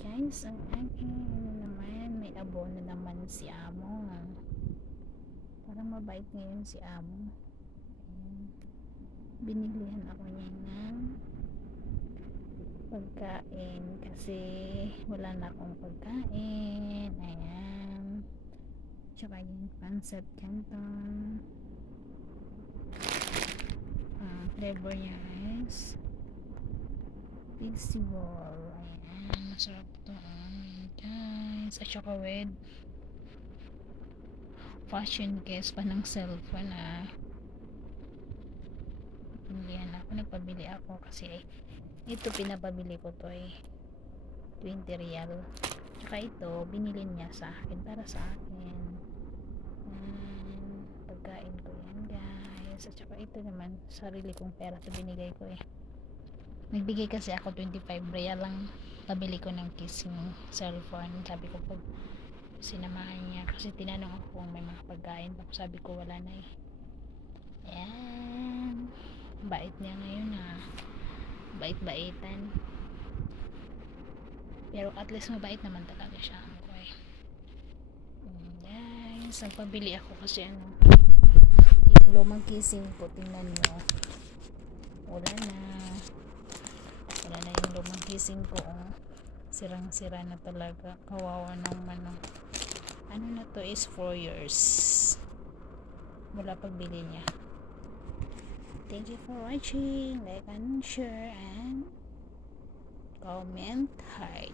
Guys, ang aking naman, may abono naman si amo. Parang mabait ngayon si amo. Ayan. Binilihan ako niya ng pagkain kasi wala na akong pagkain. Ayan. Tsaka yung pancit canton. Flavor niya is Pixie Ball. Ayan. Masarap to. Ayan, guys. At saka with fashion case pa ng cellphone. Nagpabili ako kasi ito pinapabili ko to 20 real. Tsaka ito binili niya sa akin para sa akin. Pagkain ko yan, guys. At saka ito naman sarili kong pera to binigay ko. Nagbigay kasi ako 25 real lang, pabili ko ng casing cellphone. Sabi ko pag sinamahan niya kasi tinanong ako kung may mga pagkain pa, sabi ko wala na Ayan, bait niya ngayon bait-baitan, pero at least mabait naman talaga siya guys. Nagpabili ako kasi yung lumang casing ko, tingnan nyo, wala na yung lumang casing ko. Sirang-sira na talaga, kawawa naman. Ano na to is 4 years mula pagbili niya. Thank you for watching. Like and share and comment, heart.